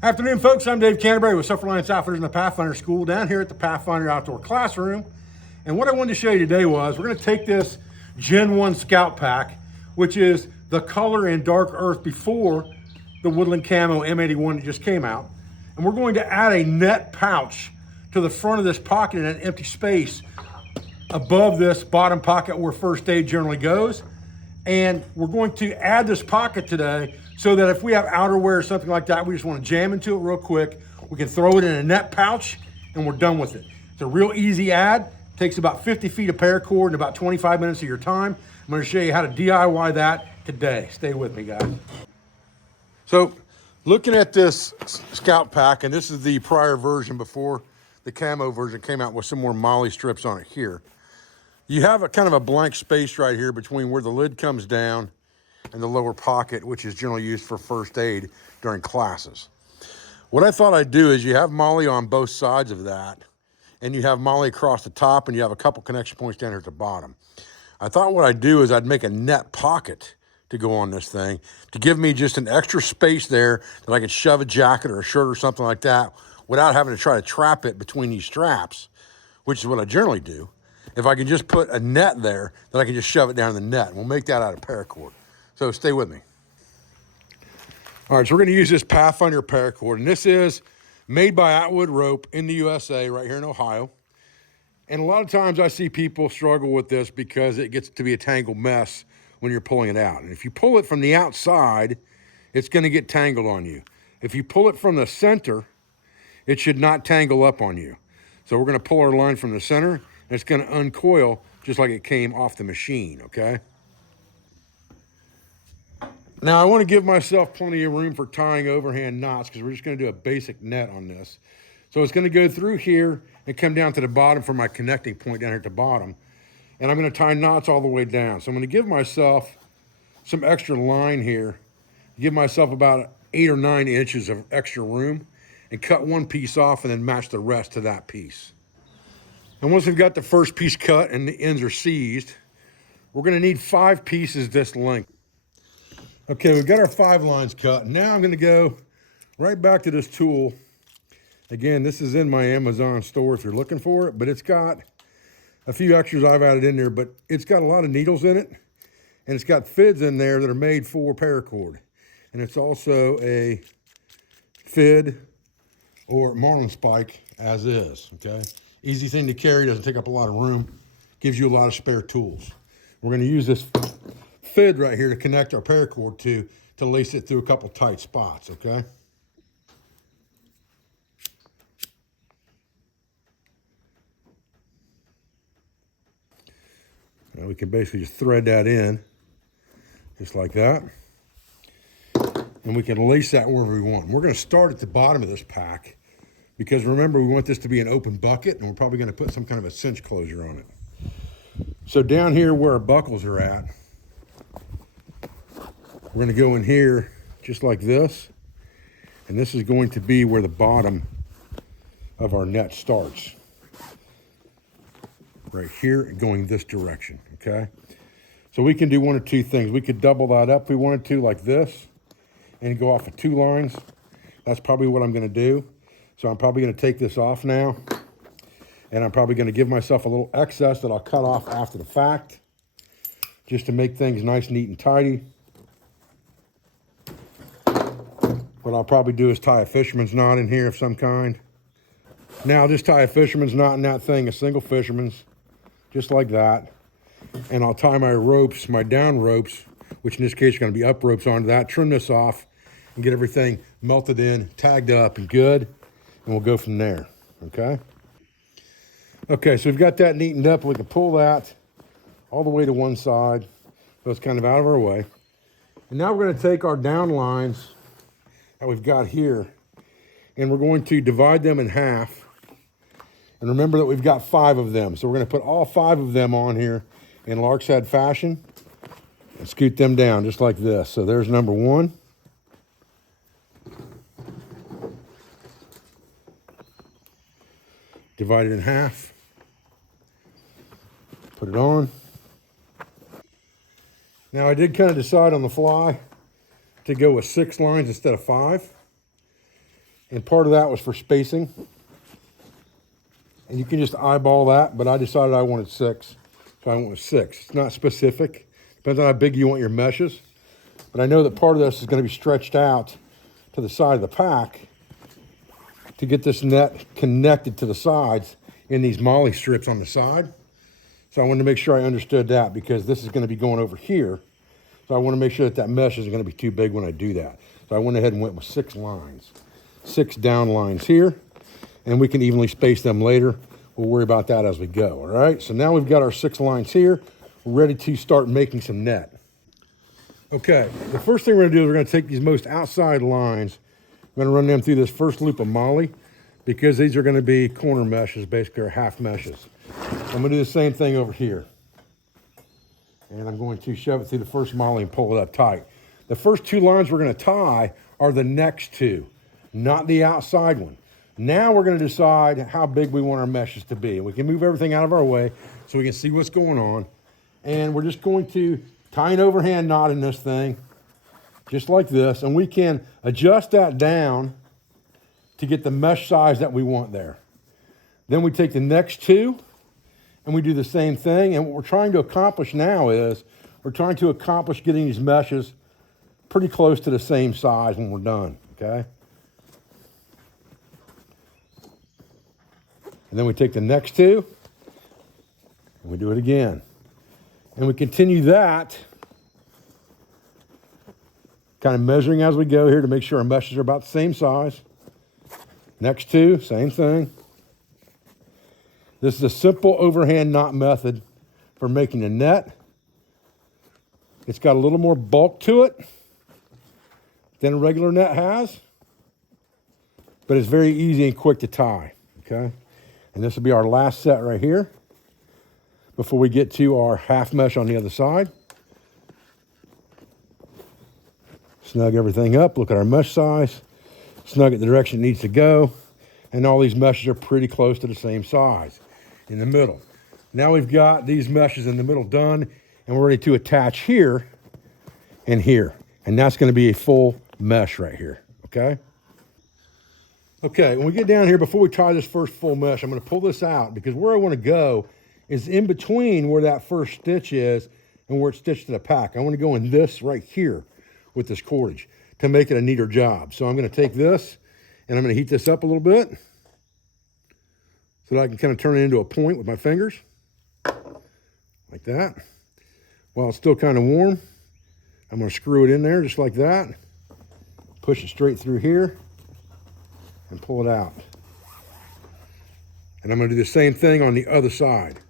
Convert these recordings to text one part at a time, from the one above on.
Afternoon, folks. I'm Dave Canterbury with Self-Reliance Outfitters in the Pathfinder School down here at the Pathfinder Outdoor Classroom. And what I wanted to show you today was we're going to take this Gen 1 Scout Pack, which is the color in dark earth before the Woodland Camo M81 that just came out. And we're going to add a net pouch to the front of this pocket in an empty space above this bottom pocket where first aid generally goes. And we're going to add this pocket today so that if we have outerwear or something like that, we just want to jam into it real quick. We can throw it in a net pouch and we're done with it. It's a real easy add. It takes about 50 feet of paracord and about 25 minutes of your time. I'm going to show you how to DIY that today. Stay with me, guys. So looking at this Scout Pack, and this is the prior version before the camo version came out with some more molly strips on it here. You have a kind of a blank space right here between where the lid comes down and the lower pocket, which is generally used for first aid during classes. What I thought I'd do is you have molly on both sides of that, and you have molly across the top, and you have a couple connection points down here at the bottom. I thought what I'd do is I'd make a net pocket to go on this thing to give me just an extra space there that I could shove a jacket or a shirt or something like that without having to try to trap it between these straps, which is what I generally do. If I can just put a net there, then I can just shove it down in the net. We'll make that out of paracord. So stay with me. All right, so we're gonna use this Pathfinder paracord, and this is made by Atwood Rope in the USA, right here in Ohio. And a lot of times I see people struggle with this because it gets to be a tangled mess when you're pulling it out. And if you pull it from the outside, it's gonna get tangled on you. If you pull it from the center, it should not tangle up on you. So we're gonna pull our line from the center, and it's gonna uncoil just like it came off the machine, okay? Now I wanna give myself plenty of room for tying overhand knots because we're just gonna do a basic net on this. So it's gonna go through here and come down to the bottom for my connecting point down here at the bottom. And I'm gonna tie knots all the way down. So I'm gonna give myself some extra line here, give myself about 8 or 9 inches of extra room, and cut one piece off and then match the rest to that piece. And once we've got the first piece cut and the ends are seized, we're gonna need 5 pieces this length. Okay, we've got our 5 lines cut. Now I'm gonna go right back to this tool. Again, this is in my Amazon store if you're looking for it, but it's got a few extras I've added in there, but it's got a lot of needles in it, and it's got fids in there that are made for paracord. And it's also a fid or marlin spike as is, okay? Easy thing to carry, doesn't take up a lot of room, gives you a lot of spare tools. We're gonna use this fid right here to connect our paracord to lace it through a couple tight spots, okay? Now we can basically just thread that in, just like that. And we can lace that wherever we want. We're gonna start at the bottom of this pack because remember, we want this to be an open bucket, and we're probably gonna put some kind of a cinch closure on it. So down here where our buckles are at, we're gonna go in here just like this. And this is going to be where the bottom of our net starts. Right here and going this direction, okay? So we can do one or two things. We could double that up if we wanted to, like this, and go off of 2 lines. That's probably what I'm gonna do. So I'm probably gonna take this off now, and I'm probably gonna give myself a little excess that I'll cut off after the fact, just to make things nice, neat, and tidy. What I'll probably do is tie a fisherman's knot in here of some kind. Now I'll just tie a fisherman's knot in that thing, a single fisherman's, just like that. And I'll tie my ropes, my down ropes, which in this case are gonna be up ropes onto that, trim this off, and get everything melted in, tagged up, and good. And we'll go from there, okay? Okay, so we've got that neatened up. We can pull that all the way to one side, so it's kind of out of our way. And now we're gonna take our down lines that we've got here, and we're going to divide them in half. And remember that we've got 5 of them. So we're gonna put all 5 of them on here in lark's head fashion and scoot them down just like this. So there's number 1. Divide it in half. Put it on. Now I did kind of decide on the fly to go with 6 lines instead of 5. And part of that was for spacing. And you can just eyeball that, but I decided I wanted 6. So I went with 6. It's not specific. Depends on how big you want your meshes. But I know that part of this is going to be stretched out to the side of the pack to get this net connected to the sides in these molly strips on the side. So I wanted to make sure I understood that, because this is going to be going over here. So I want to make sure that that mesh isn't going to be too big when I do that. So I went ahead and went with 6 lines. 6 down lines here, and we can evenly space them later. We'll worry about that as we go, all right? So now we've got our 6 lines here. We're ready to start making some net. Okay, the first thing we're gonna do is we're gonna take these most outside lines. We're gonna run them through this first loop of molly, because these are gonna be corner meshes, basically, or half meshes. I'm gonna do the same thing over here. And I'm going to shove it through the first molly and pull it up tight. The first 2 lines we're gonna tie are the next 2, not the outside one. Now we're gonna decide how big we want our meshes to be. And we can move everything out of our way so we can see what's going on. And we're just going to tie an overhand knot in this thing, just like this. And we can adjust that down to get the mesh size that we want there. Then we take the next 2 and we do the same thing. And what we're trying to accomplish now is we're trying to accomplish getting these meshes pretty close to the same size when we're done, okay? And then we take the next 2 and we do it again. And we continue that, kind of measuring as we go here to make sure our meshes are about the same size. Next 2, same thing. This is a simple overhand knot method for making a net. It's got a little more bulk to it than a regular net has, but it's very easy and quick to tie, okay? And this will be our last set right here before we get to our half mesh on the other side. Snug everything up, look at our mesh size, snug it the direction it needs to go, and all these meshes are pretty close to the same size in the middle. Now we've got these meshes in the middle done, and we're ready to attach here and here. And that's gonna be a full mesh right here, okay? Okay, when we get down here, before we tie this first full mesh, I'm gonna pull this out, because where I wanna go is in between where that first stitch is and where it's stitched to the pack. I wanna go in this right here with this cordage to make it a neater job. So I'm gonna take this and I'm gonna heat this up a little bit so that I can kind of turn it into a point with my fingers, like that. While it's still kind of warm, I'm gonna screw it in there just like that, push it straight through here, and pull it out. And I'm gonna do the same thing on the other side.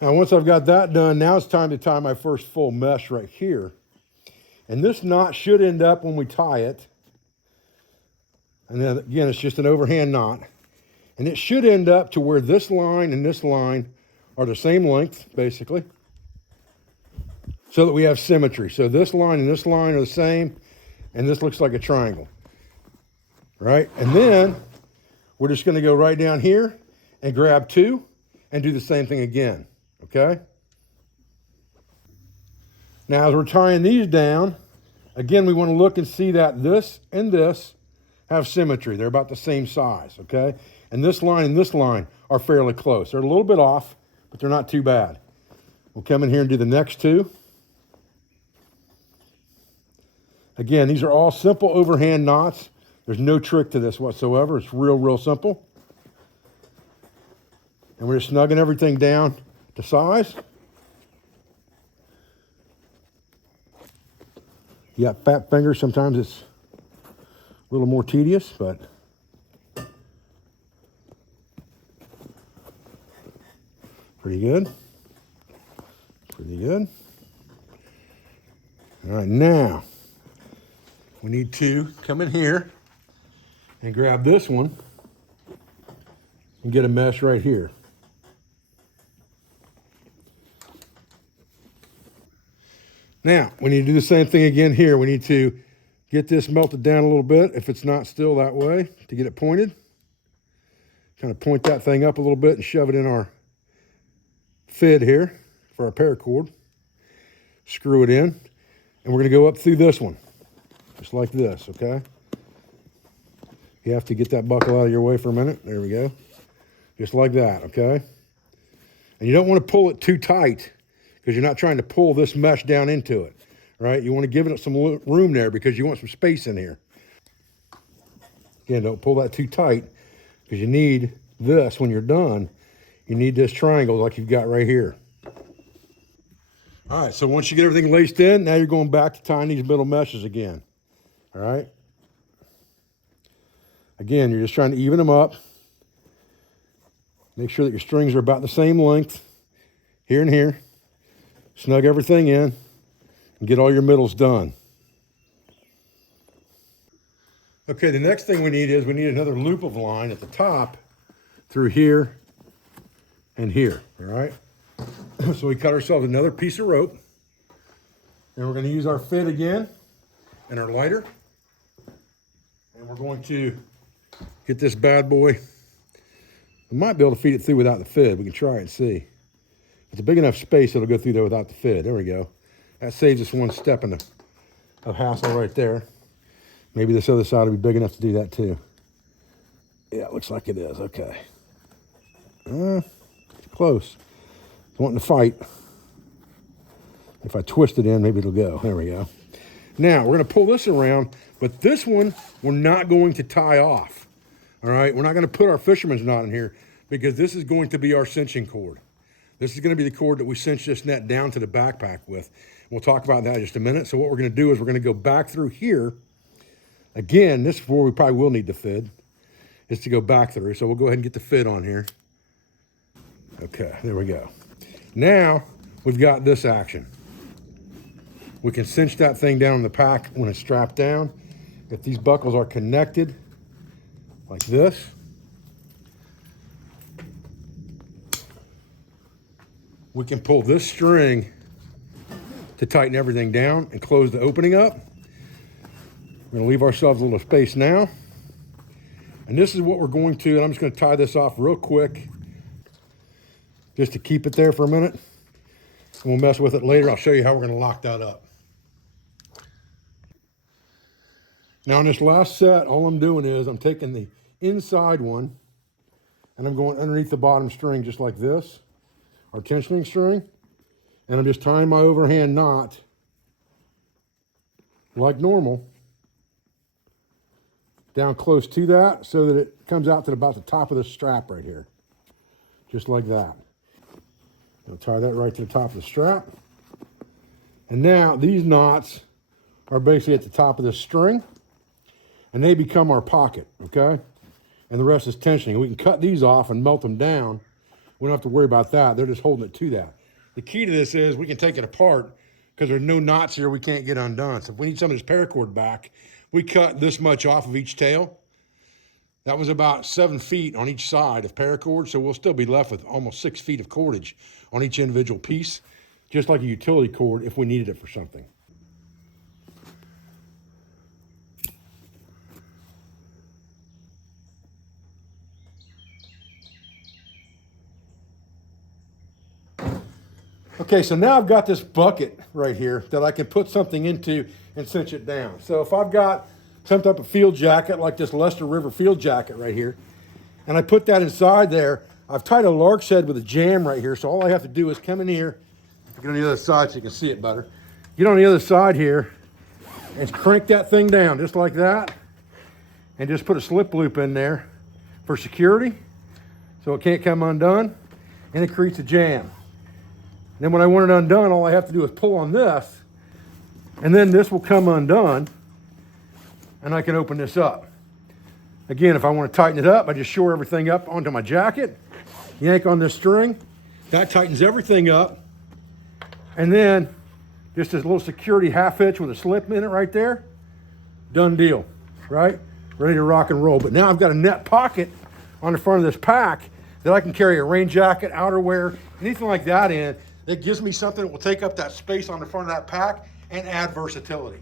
Now, once I've got that done, now it's time to tie my first full mesh right here. And this knot should end up when we tie it. And then again, it's just an overhand knot. And it should end up to where this line and this line are the same length, basically, so that we have symmetry. So this line and this line are the same, and this looks like a triangle, right? And then we're just gonna go right down here and grab 2 and do the same thing again, okay? Now, as we're tying these down, again, we wanna look and see that this and this have symmetry. They're about the same size, okay? And this line are fairly close. They're a little bit off, but they're not too bad. We'll come in here and do the next 2. Again, these are all simple overhand knots. There's no trick to this whatsoever. It's real, real simple. And we're just snugging everything down to size. You got fat fingers, sometimes it's a little more tedious, but pretty good. Pretty good. All right, now we need to come in here and grab this one and get a mesh right here. Now, we need to do the same thing again here. We need to get this melted down a little bit if it's not still that way to get it pointed. Kind of point that thing up a little bit and shove it in our fid here for our paracord. Screw it in, and we're gonna go up through this one, just like this, okay? You have to get that buckle out of your way for a minute. There we go. Just like that, okay? And you don't want to pull it too tight because you're not trying to pull this mesh down into it, right? You want to give it some room there because you want some space in here. Again, don't pull that too tight because you need this when you're done. You need this triangle like you've got right here. All right, so once you get everything laced in, now you're going back to tying these middle meshes again, all right? Again, you're just trying to even them up. Make sure that your strings are about the same length, here and here. Snug everything in and get all your middles done. Okay, the next thing we need is we need another loop of line at the top through here and here, all right? So we cut ourselves another piece of rope, and we're going to use our fit again and our lighter, and we're going to get this bad boy. We might be able to feed it through without the fid. We can try it and see. If it's a big enough space, it'll go through there without the fid. There we go. That saves us one step of hassle right there. Maybe this other side will be big enough to do that too. Yeah, it looks like it is. Okay. Close. It's wanting to fight. If I twist it in, maybe it'll go. There we go. Now, we're going to pull this around, but this one we're not going to tie off. All right? We're not going to put our fisherman's knot in here because this is going to be our cinching cord. This is going to be the cord that we cinch this net down to the backpack with. We'll talk about that in just a minute. So what we're going to do is we're going to go back through here. Again, this is where we probably will need the fid, is to go back through. So we'll go ahead and get the fid on here. Okay, there we go. Now, we've got this action. We can cinch that thing down in the pack when it's strapped down. If these buckles are connected like this, we can pull this string to tighten everything down and close the opening up. We're going to leave ourselves a little space now. And this is what we're going to, and I'm just going to tie this off real quick just to keep it there for a minute. And we'll mess with it later. I'll show you how we're going to lock that up. Now on this last set, all I'm doing is I'm taking the inside one and I'm going underneath the bottom string just like this, our tensioning string, and I'm just tying my overhand knot like normal down close to that so that it comes out to about the top of the strap right here, just like that. I'll tie that right to the top of the strap. And now these knots are basically at the top of the string and they become our pocket, okay? And the rest is tensioning. We can cut these off and melt them down. We don't have to worry about that. They're just holding it to that. The key to this is we can take it apart because there's no knots here we can't get undone. So if we need some of this paracord back, we cut this much off of each tail. That was about 7 feet on each side of paracord, so we'll still be left with almost 6 feet of cordage on each individual piece, just like a utility cord if we needed it for something. Okay, so now I've got this bucket right here that I can put something into and cinch it down. So if I've got some type of field jacket, like this Leicester River field jacket right here, and I put that inside there, I've tied a lark's head with a jam right here, so all I have to do is come in here, get on the other side so you can see it better, get on the other side here, and crank that thing down just like that, and just put a slip loop in there for security, so it can't come undone, and it creates a jam. Then when I want it undone, all I have to do is pull on this, and then this will come undone, and I can open this up. Again, if I want to tighten it up, I just shore everything up onto my jacket, yank on this string, that tightens everything up, and then just this little security half hitch with a slip in it right there, done deal, right? Ready to rock and roll. But now I've got a net pocket on the front of this pack that I can carry a rain jacket, outerwear, anything like that in. That gives me something that will take up that space on the front of that pack and add versatility.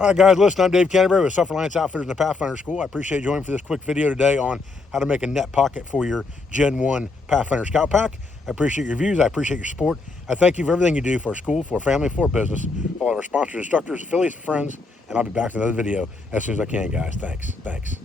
All right, guys, listen, I'm Dave Canterbury with Self-Reliance Outfitters in the Pathfinder School. I appreciate you joining for this quick video today on how to make a net pocket for your Gen 1 Pathfinder Scout Pack. I appreciate your views. I appreciate your support. I thank you for everything you do for our school, for our family, for our business, for all of our sponsors, instructors, affiliates, friends, and I'll be back with another video as soon as I can, guys. Thanks.